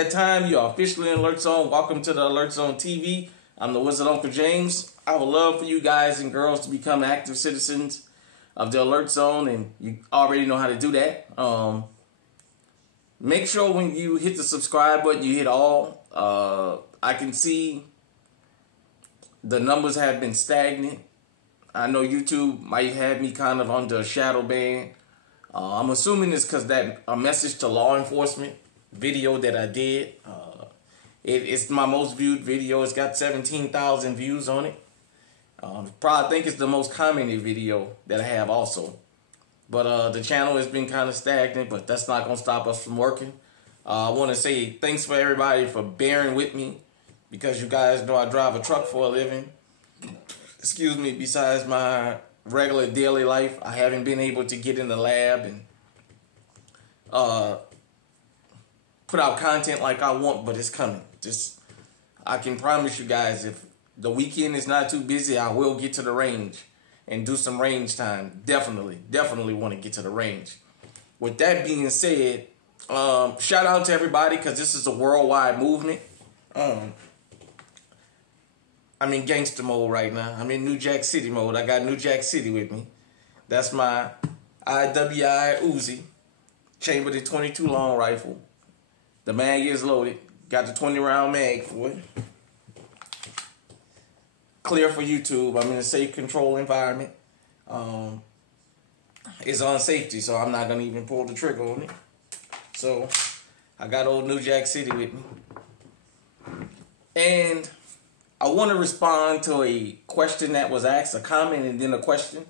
That time, you are officially in Alert Zone. Welcome to the Alert Zone TV. I'm the Wizard Uncle James. I would love for you guys and girls to become active citizens of the Alert Zone, and you already know how to do that. Make sure when you hit the subscribe button, you hit all. I can see the numbers have been stagnant. I know YouTube might have me kind of under a shadow ban. I'm assuming it's because that a message to law enforcement video that I did. It's my most viewed video. It's got 17,000 views on it. Probably think it's the most commented video that I have also. But the channel has been kind of stagnant, but that's not going to stop us from working. I want to say thanks for everybody for bearing with me, because you guys know I drive a truck for a living. Excuse me, besides my regular daily life, I haven't been able to get in the lab and put out content like I want, but it's coming. I can promise you guys, if the weekend is not too busy, I will get to the range and do some range time. Definitely want to get to the range. With that being said, shout out to everybody, because this is a worldwide movement. I'm in gangster mode right now. I'm in New Jack City mode. I got New Jack City with me. That's my IWI Uzi, chambered in .22 long rifle. The mag is loaded. Got the 20-round mag for it. Clear for YouTube. I'm in a safe control environment. It's on safety, so I'm not going to even pull the trigger on it. So, I got old New Jack City with me. And I want to respond to a question that was asked, a comment and then a question.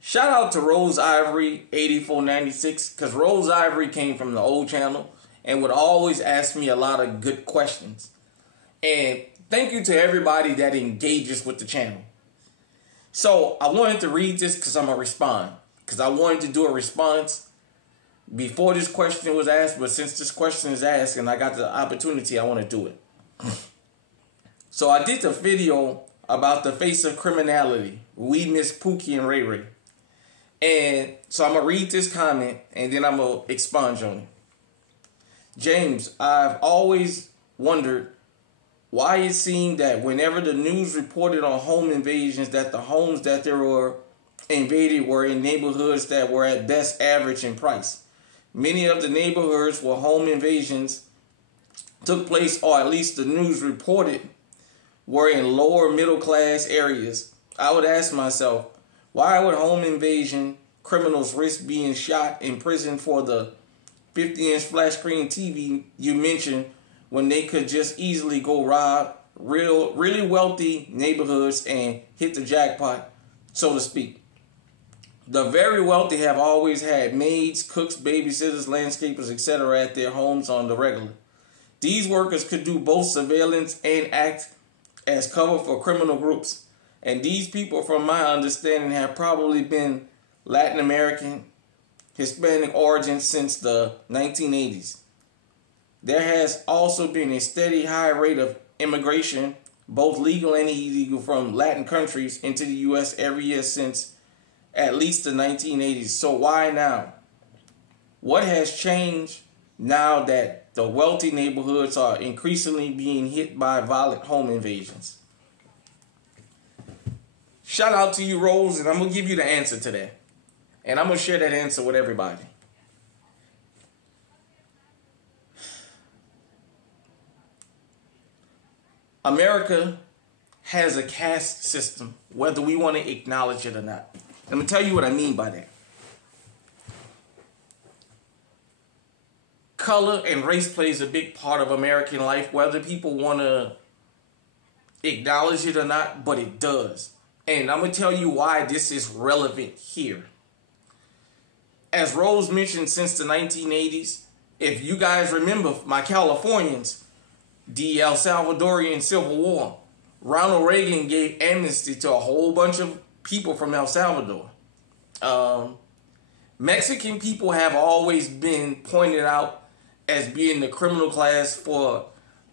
Shout out to Rose Ivory 8496, because Rose Ivory came from the old channel and would always ask me a lot of good questions. And thank you to everybody that engages with the channel. So I wanted to read this because I'm going to respond, because I wanted to do a response before this question was asked, but since this question is asked and I got the opportunity, I want to do it. So I did the video about the face of criminality. We miss Pooky and Ray. And so I'm going to read this comment and then I'm going to expunge on it. James, I've always wondered why it seemed that whenever the news reported on home invasions, that the homes that they were invaded were in neighborhoods that were at best average in price. Many of the neighborhoods where home invasions took place, or at least the news reported, were in lower middle class areas. I would ask myself, why would home invasion criminals risk being shot in prison for the 50-inch flat screen TV you mentioned, when they could just easily go rob really wealthy neighborhoods and hit the jackpot, so to speak? The very wealthy have always had maids, cooks, babysitters, landscapers, etc. at their homes on the regular. These workers could do both surveillance and act as cover for criminal groups. And these people, from my understanding, have probably been Latin American, Hispanic origin since the 1980s. There has also been a steady high rate of immigration, both legal and illegal, from Latin countries into the U.S. every year since at least the 1980s. So why now? What has changed now that the wealthy neighborhoods are increasingly being hit by violent home invasions? Shout out to you, Rose, and I'm going to give you the answer to that. And I'm going to share that answer with everybody. America has a caste system, whether we want to acknowledge it or not. Let me tell you what I mean by that. Color and race plays a big part of American life, whether people want to acknowledge it or not, but it does. And I'm going to tell you why this is relevant here. As Rose mentioned, since the 1980s, if you guys remember, my Californians, the El Salvadorian Civil War, Ronald Reagan gave amnesty to a whole bunch of people from El Salvador. Mexican people have always been pointed out as being the criminal class for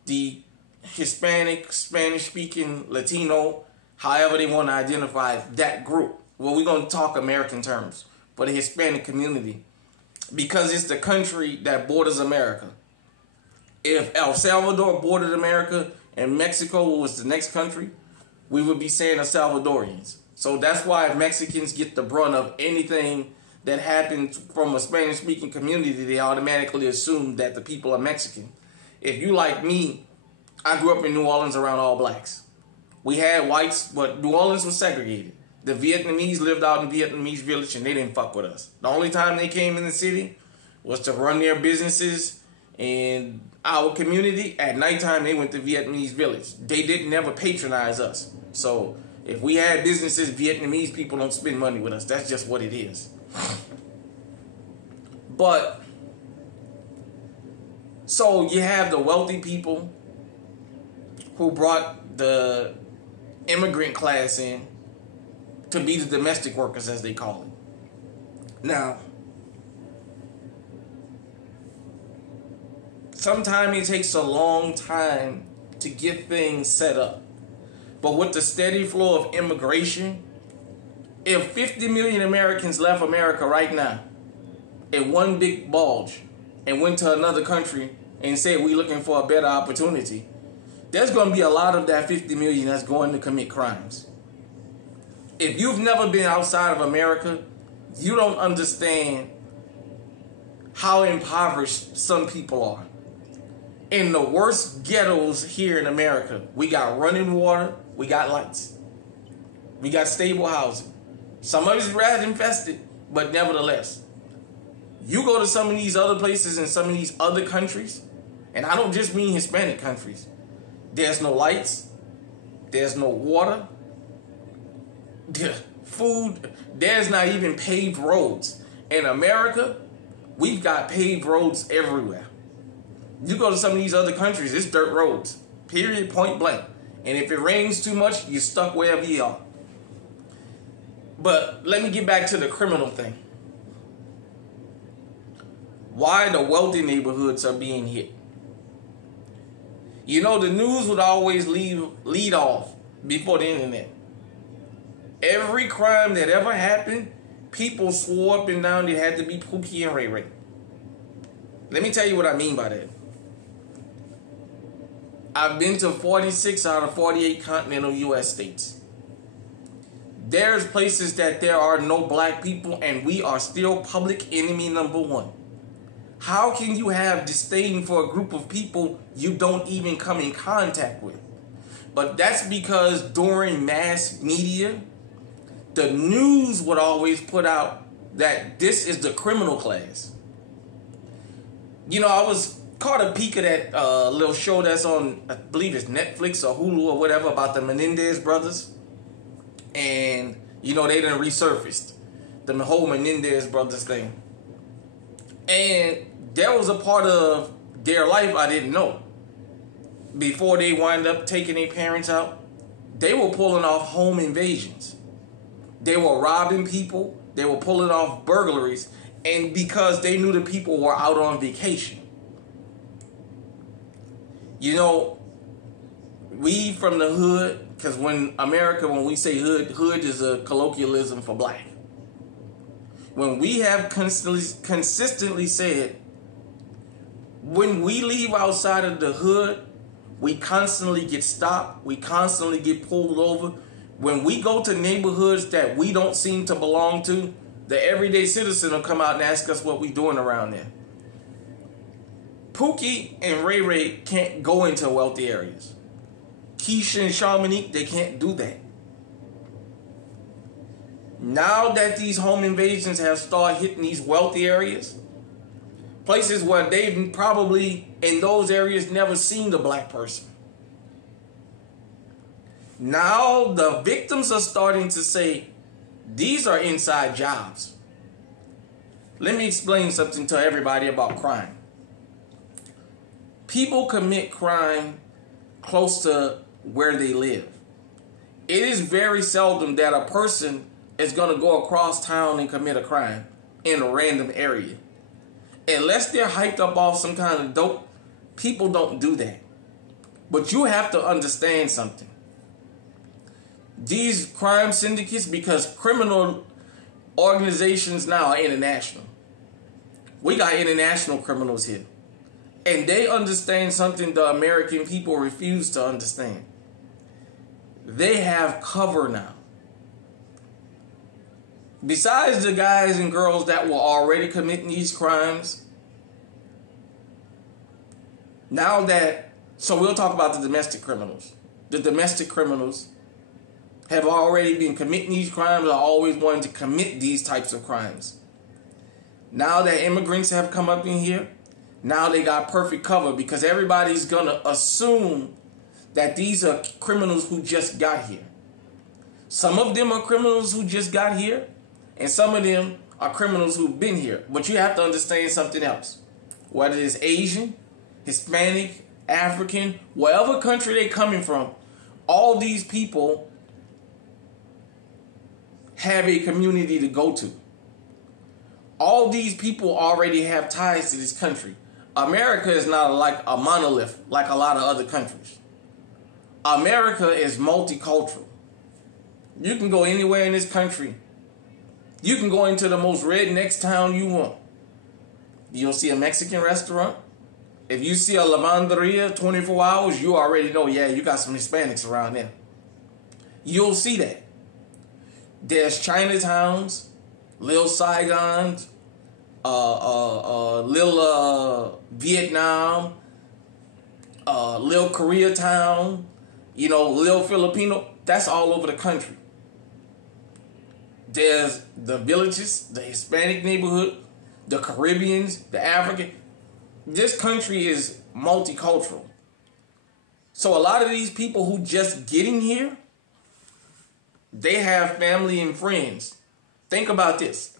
the Hispanic, Spanish-speaking, Latino, however they want to identify that group. Well, we're going to talk American terms for the Hispanic community, because it's the country that borders America. If El Salvador bordered America and Mexico was the next country, we would be saying El Salvadorians. So that's why Mexicans get the brunt of anything that happens from a Spanish-speaking community. They automatically assume that the people are Mexican. If you like me, I grew up in New Orleans around all blacks. We had whites, but New Orleans was segregated. The Vietnamese lived out in Vietnamese village and they didn't fuck with us. The only time they came in the city was to run their businesses in our community. At nighttime, they went to Vietnamese village. They didn't never patronize us. So if we had businesses, Vietnamese people don't spend money with us. That's just what it is. But, so you have the wealthy people who brought the immigrant class in to be the domestic workers, as they call it. Now, sometimes it takes a long time to get things set up. But with the steady flow of immigration, if 50 million Americans left America right now in one big bulge and went to another country and said we're looking for a better opportunity, there's going to be a lot of that 50 million that's going to commit crimes. If you've never been outside of America, you don't understand how impoverished some people are. In the worst ghettos here in America, we got running water, we got lights, we got stable housing. Some of it's rat infested, but nevertheless, you go to some of these other places in some of these other countries, and I don't just mean Hispanic countries. There's no lights, there's no water, food, there's not even paved roads. In America, we've got paved roads everywhere. You go to some of these other countries, it's dirt roads, period, point blank. And if it rains too much, you're stuck wherever you are. But let me get back to the criminal thing. Why the wealthy neighborhoods are being hit. You know, the news would always lead off before the internet. Every crime that ever happened, people swore up and down it had to be Pooky and Ray. Let me tell you what I mean by that. I've been to 46 out of 48 continental U.S. states. There's places that there are no black people and we are still public enemy number one. How can you have disdain for a group of people you don't even come in contact with? But that's because during mass media, the news would always put out that this is the criminal class. You know, I was caught a peek of that little show that's on, I believe it's Netflix or Hulu or whatever, about the Menendez brothers. And, you know, they done resurfaced the whole Menendez brothers thing. And there was a part of their life I didn't know. Before they wind up taking their parents out, they were pulling off home invasions. They were robbing people. They were pulling off burglaries. And because they knew the people were out on vacation. You know, we from the hood, because when we say hood, hood is a colloquialism for black. When we have consistently said, when we leave outside of the hood, we constantly get stopped. We constantly get pulled over. When we go to neighborhoods that we don't seem to belong to, the everyday citizen will come out and ask us what we doing around there. Pooky and Ray can't go into wealthy areas. Keisha and Shamanique, they can't do that. Now that these home invasions have started hitting these wealthy areas, places where they've probably in those areas never seen a black person. Now the victims are starting to say, these are inside jobs. Let me explain something to everybody about crime. People commit crime close to where they live. It is very seldom that a person is going to go across town and commit a crime in a random area. Unless they're hyped up off some kind of dope, people don't do that. But you have to understand something. These crime syndicates, because criminal organizations now are international. We got international criminals here. And they understand something the American people refuse to understand. They have cover now. Besides the guys and girls that were already committing these crimes, so we'll talk about the domestic criminals. The domestic criminals have already been committing these crimes or always wanted to commit these types of crimes. Now that immigrants have come up in here, now they got perfect cover because everybody's going to assume that these are criminals who just got here. Some of them are criminals who just got here, and some of them are criminals who've been here. But you have to understand something else. Whether it's Asian, Hispanic, African, whatever country they're coming from, all these people have a community to go to. All these people already have ties to this country. America is not like a monolith like a lot of other countries. America is multicultural. You can go anywhere in this country. You can go into the most redneck town you want. You'll see a Mexican restaurant. If you see a lavanderia 24 hours, you already know, yeah, you got some Hispanics around there. You'll see that. There's Chinatowns, Lil Saigons, Lil Vietnam, Lil Koreatown, Lil Filipino. That's all over the country. There's the villages, the Hispanic neighborhood, the Caribbeans, the African. This country is multicultural. So a lot of these people who just getting here, they have family and friends. Think about this.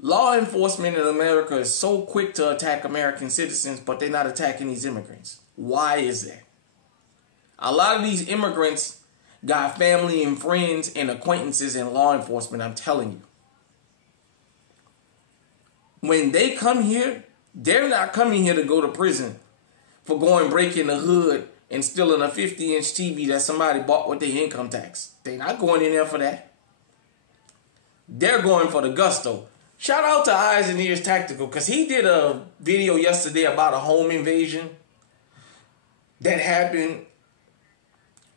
Law enforcement in America is so quick to attack American citizens, but they're not attacking these immigrants. Why is that? A lot of these immigrants got family and friends and acquaintances in law enforcement, I'm telling you. When they come here, they're not coming here to go to prison for going breaking the hood and stealing a 50-inch TV that somebody bought with their income tax. They're not going in there for that. They're going for the gusto. Shout out to Eyes and Ears Tactical, because he did a video yesterday about a home invasion that happened.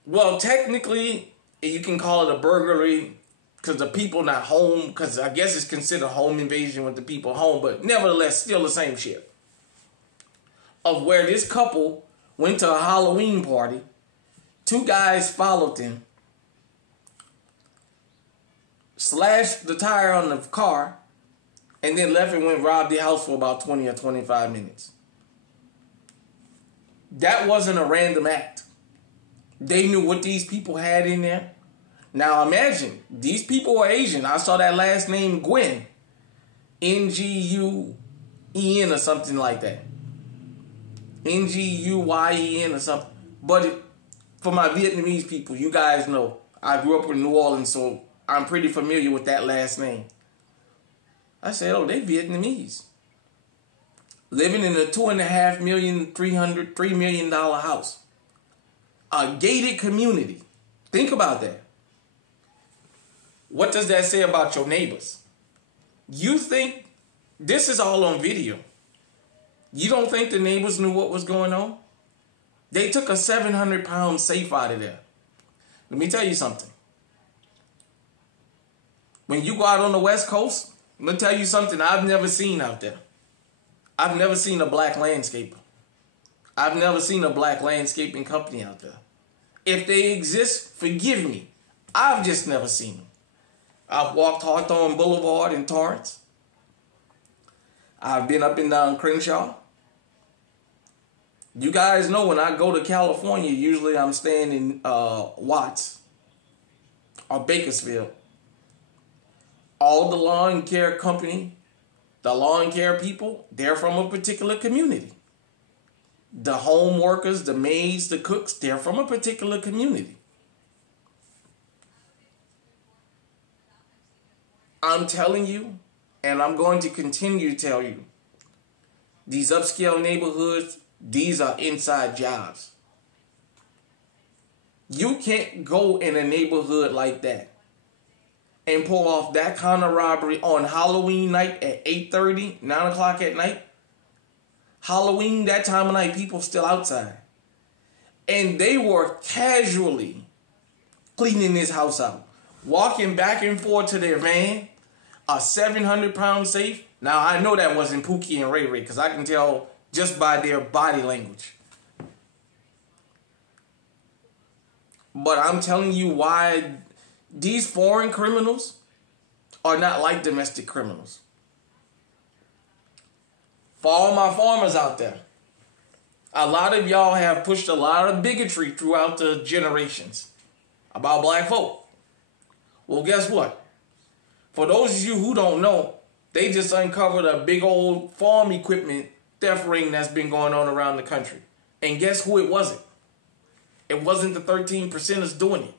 Well, technically, you can call it a burglary because the people not home, because I guess it's considered home invasion with the people home, but nevertheless, still the same shit. Of where this couple went to a Halloween party, two guys followed them, slashed the tire on the car, and then left and went robbed the house for about 20 or 25 minutes. That wasn't a random act. They knew what these people had in there. Now imagine, these people are Asian. I saw that last name Nguyen. N-G-U-E-N or something like that. N-G-U-Y-E-N or something. But for my Vietnamese people, you guys know, I grew up in New Orleans, so I'm pretty familiar with that last name. I said, oh, they Vietnamese. Living in a $2.5 million, $3 million house. A gated community. Think about that. What does that say about your neighbors? You think this is all on video. You don't think the neighbors knew what was going on? They took a 700-pound safe out of there. Let me tell you something. When you go out on the West Coast, I'm going to tell you something I've never seen out there. I've never seen a black landscaper. I've never seen a black landscaping company out there. If they exist, forgive me. I've just never seen them. I've walked Hawthorne Boulevard in Torrance. I've been up and down Crenshaw. You guys know when I go to California, usually I'm staying in Watts or Bakersfield. All the lawn care company, the lawn care people, they're from a particular community. The home workers, the maids, the cooks, they're from a particular community. I'm telling you, and I'm going to continue to tell you, these upscale neighborhoods, these are inside jobs. You can't go in a neighborhood like that and pull off that kind of robbery on Halloween night at 8:30, 9 o'clock at night. Halloween, that time of night, people still outside. And they were casually cleaning this house out, walking back and forth to their van, a 700-pound safe. Now, I know that wasn't Pooky and Ray because I can tell just by their body language. But I'm telling you why these foreign criminals are not like domestic criminals. For all my farmers out there, a lot of y'all have pushed a lot of bigotry throughout the generations about black folk. Well, guess what? For those of you who don't know, they just uncovered a big old farm equipment theft ring that's been going on around the country. And guess who it wasn't? It wasn't the 13%ers doing it.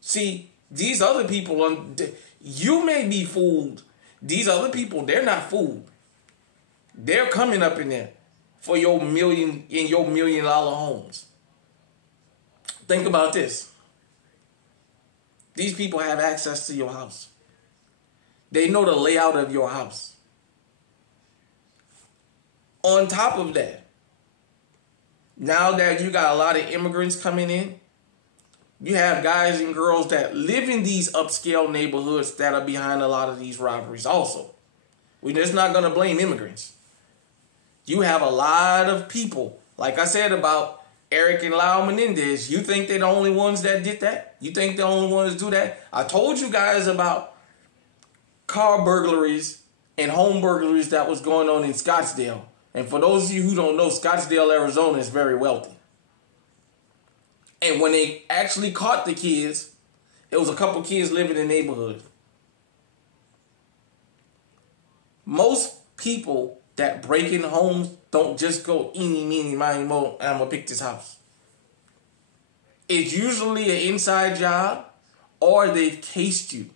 See, these other people, you may be fooled. These other people, they're not fooled. They're coming up in there for your $1 million homes. Think about this. These people have access to your house. They know the layout of your house. On top of that, now that you got a lot of immigrants coming in, you have guys and girls that live in these upscale neighborhoods that are behind a lot of these robberies also. We're just not going to blame immigrants. You have a lot of people, like I said about Eric and Lyle Menendez. You think they're the only ones that did that? You think the only ones do that? I told you guys about car burglaries and home burglaries that was going on in Scottsdale. And for those of you who don't know, Scottsdale, Arizona is very wealthy. And when they actually caught the kids, it was a couple kids living in the neighborhood. Most people that break in homes don't just go, eeny, meeny, miny, mo, and I'm going to pick this house. It's usually an inside job or they've cased you.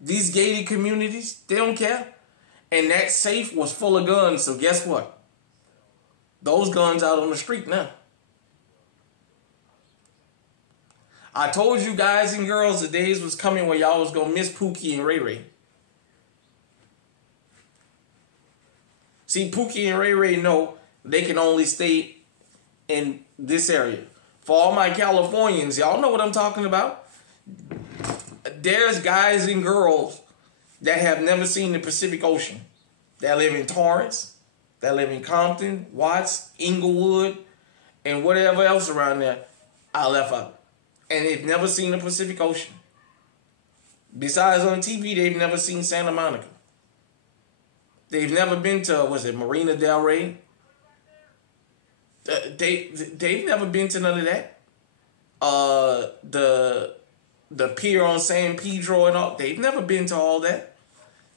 These gated communities, they don't care. And that safe was full of guns, so guess what? Those guns out on the street now. I told you guys and girls the days was coming where y'all was going to miss Pooky and Ray Ray. See, Pooky and Ray Ray know they can only stay in this area. For all my Californians, y'all know what I'm talking about. There's guys and girls that have never seen the Pacific Ocean. That live in Torrance, that live in Compton, Watts, Inglewood, and whatever else around there I left out. And they've never seen the Pacific Ocean. Besides on TV, they've never seen Santa Monica. They've never been to, was it Marina Del Rey? They've never been to none of that. The pier on San Pedro and all. They've never been to all that.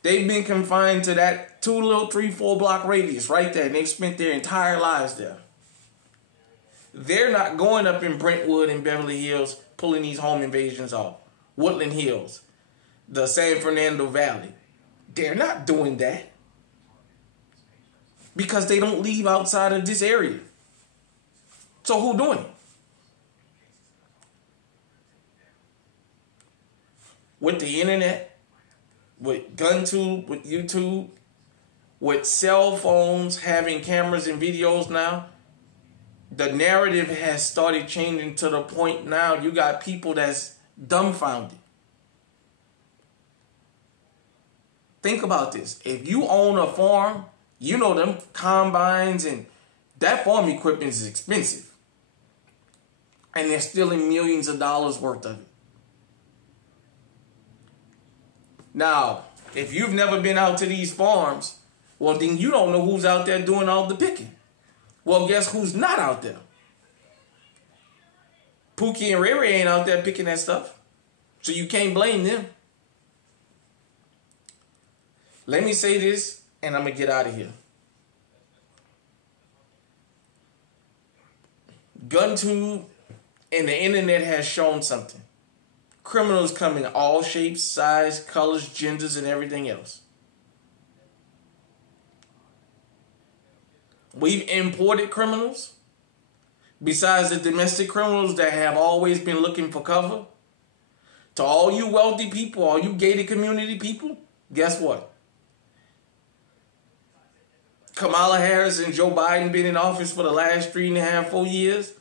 They've been confined to that 3-4 block radius right there. And they've spent their entire lives there. They're not going up in Brentwood and Beverly Hills pulling these home invasions off. Woodland Hills, the San Fernando Valley. They're not doing that. Because they don't leave outside of this area. So who doing it? With the internet, with GunTube, with YouTube, with cell phones having cameras and videos now, the narrative has started changing to the point now you got people that's dumbfounded. Think about this. If you own a farm, you know them combines and that farm equipment is expensive. And they're stealing millions of dollars worth of it. Now, if you've never been out to these farms, well, then you don't know who's out there doing all the picking. Well, guess who's not out there? Pooky and Ray Ray ain't out there picking that stuff. So you can't blame them. Let me say this, and I'm going to get out of here. GunTube and the internet has shown something. Criminals come in all shapes, size, colors, genders, and everything else. We've imported criminals. Besides the domestic criminals that have always been looking for cover. To all you wealthy people, all you gated community people, guess what? Kamala Harris and Joe Biden been in office for the last 3.5, 4 years,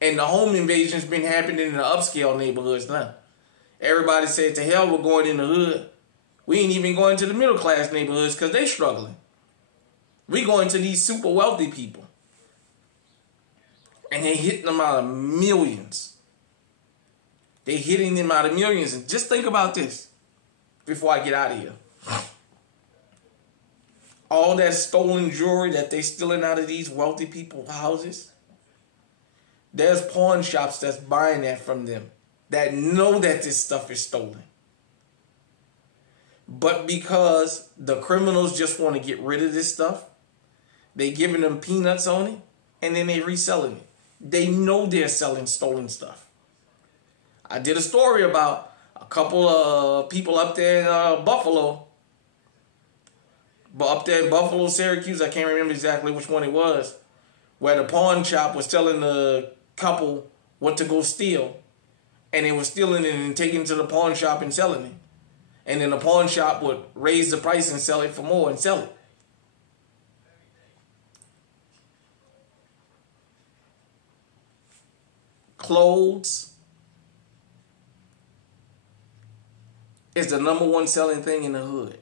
and the home invasion's been happening in the upscale neighborhoods now. Everybody said, to hell, we're going in the hood. We ain't even going to the middle class neighborhoods because they struggling. We going to these super wealthy people. And they hitting them out of millions. They hitting them out of millions. And just think about this before I get out of here. All that stolen jewelry that they stealing out of these wealthy people's houses. There's pawn shops that's buying that from them that know that this stuff is stolen. But because the criminals just want to get rid of this stuff, they giving them peanuts on it, and then they reselling it. They know they're selling stolen stuff. I did a story about a couple of people up there in Buffalo. But up there in Buffalo, Syracuse, I can't remember exactly which one it was, where the pawn shop was telling the couple what to go steal. And they were stealing it and taking it to the pawn shop and selling it. And then the pawn shop would raise the price and sell it for more and sell it. Clothes is the #1 selling thing in the hood.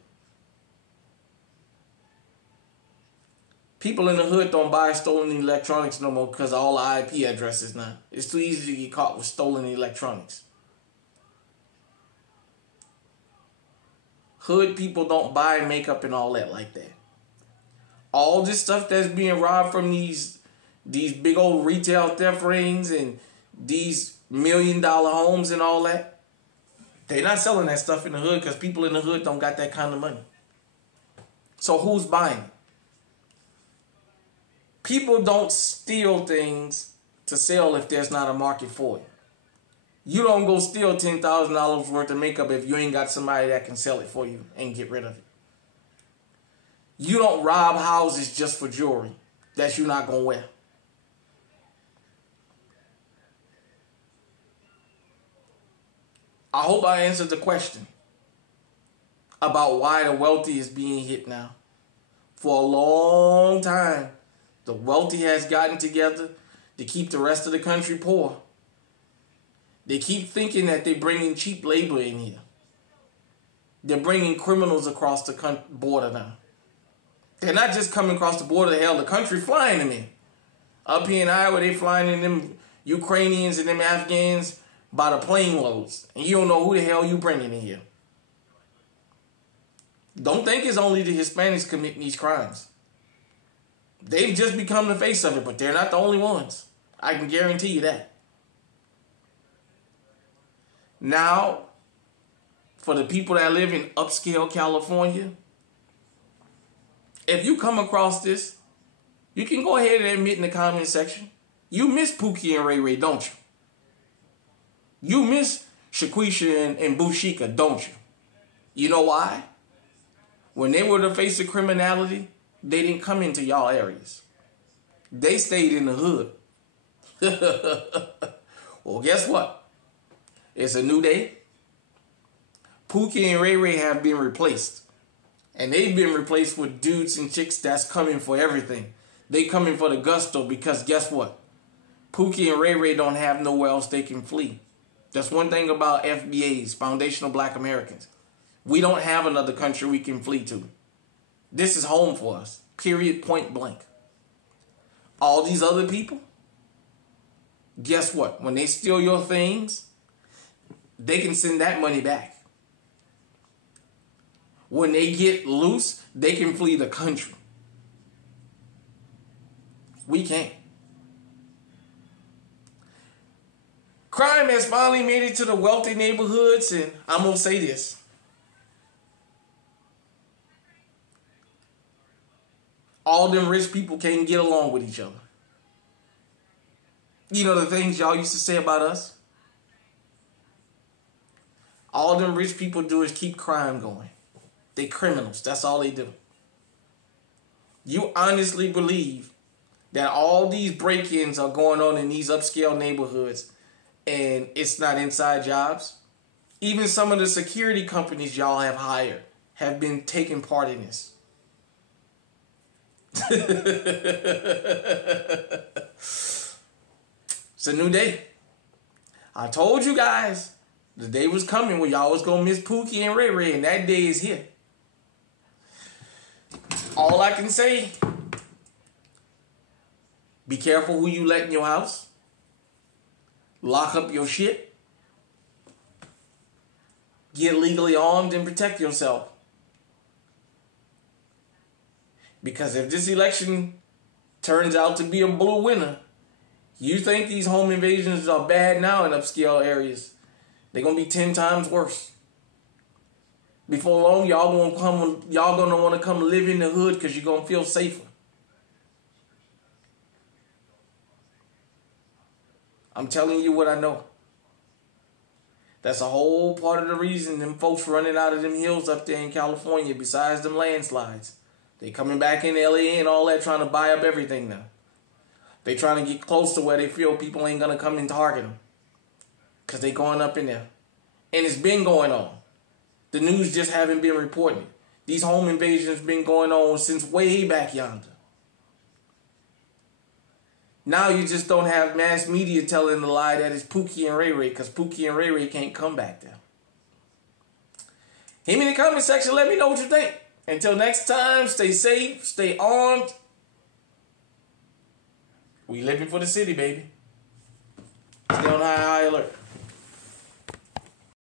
People in the hood don't buy stolen electronics no more because of all the IP addresses now. It's too easy to get caught with stolen electronics. Hood people don't buy makeup and all that like that. All this stuff that's being robbed from these big old retail theft rings and these $1 million homes and all that, they're not selling that stuff in the hood because people in the hood don't got that kind of money. So who's buying it? People don't steal things to sell if there's not a market for it. You don't go steal $10,000 worth of makeup if you ain't got somebody that can sell it for you and get rid of it. You don't rob houses just for jewelry that you're not going to wear. I hope I answered the question about why the wealthy is being hit now. For a long time, the wealthy has gotten together to keep the rest of the country poor. They keep thinking that they're bringing cheap labor in here. They're bringing criminals across the border now. They're not just coming across the border, hell, the country flying them in. Up here in Iowa, they flying in them Ukrainians and them Afghans by the plane loads. And you don't know who the hell you bringing in here. Don't think it's only the Hispanics committing these crimes. They've just become the face of it, but they're not the only ones. I can guarantee you that. Now, for the people that live in upscale California, if you come across this, you can go ahead and admit in the comment section, you miss Pooky and Ray, don't you? You miss Shaquisha and Bushika, don't you? You know why? When they were the face of criminality, they didn't come into y'all areas. They stayed in the hood. Well, guess what? It's a new day. Pooky and Ray have been replaced. And they've been replaced with dudes and chicks that's coming for everything. They coming for the gusto because guess what? Pooky and Ray don't have nowhere else they can flee. That's one thing about FBAs, Foundational Black Americans. We don't have another country we can flee to. This is home for us. Period, point blank. All these other people, guess what? When they steal your things, they can send that money back. When they get loose, they can flee the country. We can't. Crime has finally made it to the wealthy neighborhoods, and I'm going to say this. All them rich people can't get along with each other. You know the things y'all used to say about us? All them rich people do is keep crime going. They criminals. That's all they do. You honestly believe that all these break-ins are going on in these upscale neighborhoods and it's not inside jobs? Even some of the security companies y'all have hired have been taking part in this. It's a new day. I told you guys the day was coming when y'all was going to miss Pooky and Ray, and that day is here. All I can say, be careful who you let in your house. Lock up your shit. Get legally armed and protect yourself. Because if this election turns out to be a blue winner, you think these home invasions are bad now in upscale areas, they're going to be 10 times worse. Before long, y'all gonna want to come live in the hood because you're going to feel safer. I'm telling you what I know. That's a whole part of the reason them folks running out of them hills up there in California, besides them landslides. They coming back in LA and all that, trying to buy up everything now. They trying to get close to where they feel people ain't going to come and target them. Because they going up in there. And it's been going on. The news just haven't been reporting it. These home invasions been going on since way back yonder. Now you just don't have mass media telling the lie that it's Pooky and Ray, because Pooky and Ray can't come back there. Hit me in the comment section. Let me know what you think. Until next time, stay safe, stay armed. We living for the city, baby. Stay on high alert.